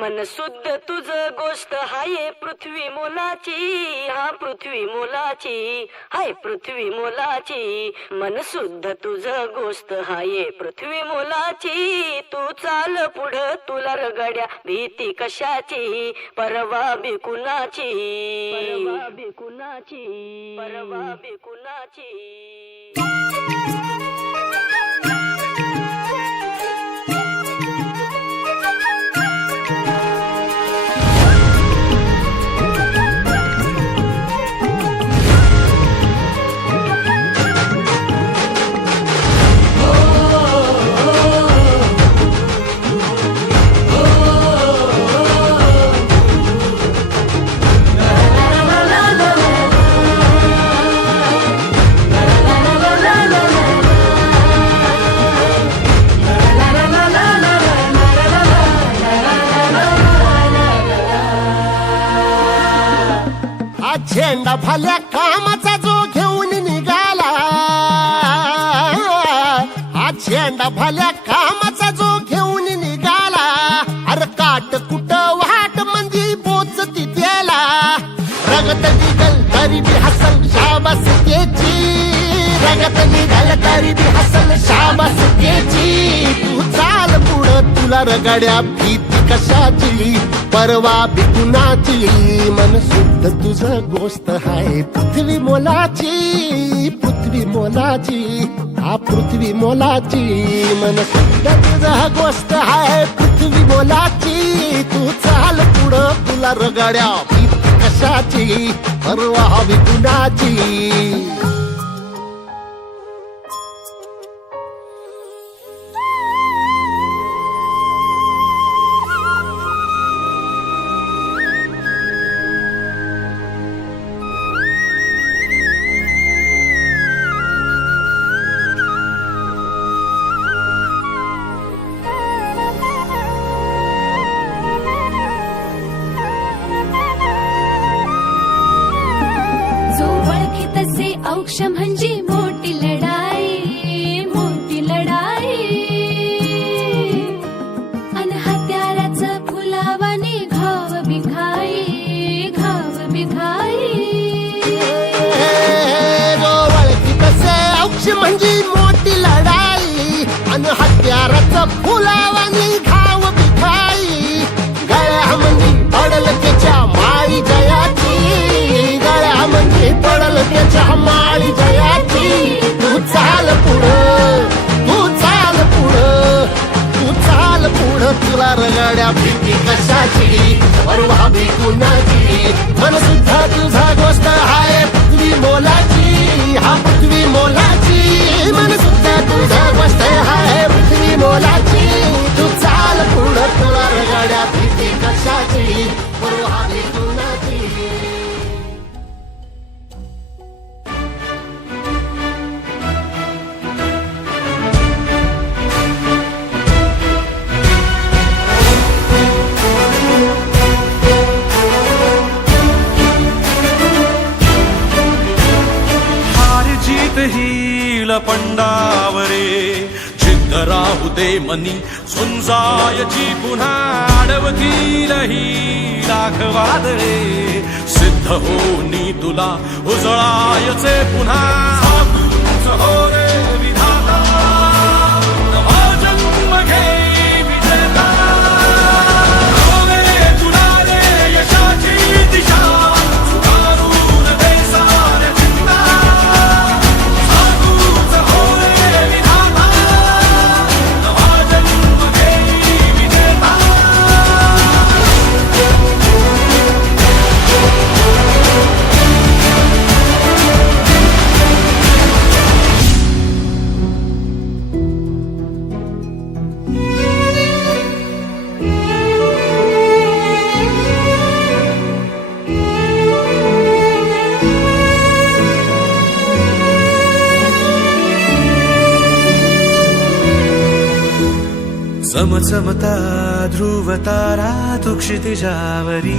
मन शुद्ध तुझ गोष्ट हाय पृथ्वी मोलाची, हा पृथ्वी मोलाची, हाय पृथ्वी मोलाची. मन शुद्ध तुझ गोष्ट हाय पृथ्वी मोलाची. तू चाल पुढं तुला रगड्या भीती कशाची, परवा बी कुणाची, परवा बी कुणाची, परवा बी कुणाची. झेंडा भल्या कामाचा जो घेऊन निघाला, हा झेंडा भल्या कामाचा जो घेऊन निघाला. अरे काट कुट वाट मंदी बोचती त्याला, रगत निघल तरी बी हसल शाबास त्याची, रगत निघल तरी बी हसल शाबास त्याची. तू चाल पुढं तुला रगड्या भीती कशाची, परवा बी कुणाची. मन शुद्ध तुझं गोष्ट हाय पृथ्वी मोलाची, पृथ्वी मोलाची, हा पृथ्वी मोलाची. मन शुद्ध तुझं गोष्ट हाय पृथ्वी मोलाची. तू चाल पुढं तुला रगड्या भीती कशाची, परवा बी कुणाची. औक्ष म्हणजे मोठी लढाई, मोठी लढाई. अन हत्याराचं फुलावानी घाव बिघाई, घाव बिघाई. औक्ष म्हणजे मोठी लढाई, अन हत्याराचं फुलावानी घाव बिघाई. गळ्यामध्ये पडल त्याच्या माळी जयाची, गळ्यामध्ये पडल त्याच्या माळी जयाची. तू चाल पुढं, तू चाल पुढं, तू चाल पुढं तुला रगड्या भीती कशाची, परवा बी कुणाची. मन सुद्धा तुझा गोष्ट हाय पृथ्वी मोलाची, हा पृथ्वी मोलाची. मन सुद्धा तुझा गोष्ट हाय पृथ्वी मोलाची. तू चाल पुढं तुला रगड्या भीती कशाची, परवा बी कुणाची. पंडावरे जिद्द राहू दे मनी, सुंजायची पुन्हा अडवतील ही लाख वादळे. सिद्ध होनी तुला उजळायचे पुन्हा, हो रे विधाता नवा जन्म घे विजेता. हो रे तुला रे यशाची दिशा, सुधारून दे साऱ्या चिंता. चमचमता ध्रुव तारा तू क्षितिजावरी,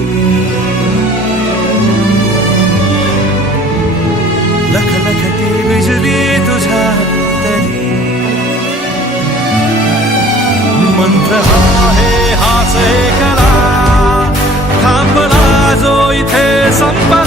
लखलखती बिजली तुझ्या तरी. मंत्र आहे हाच एकला, संपा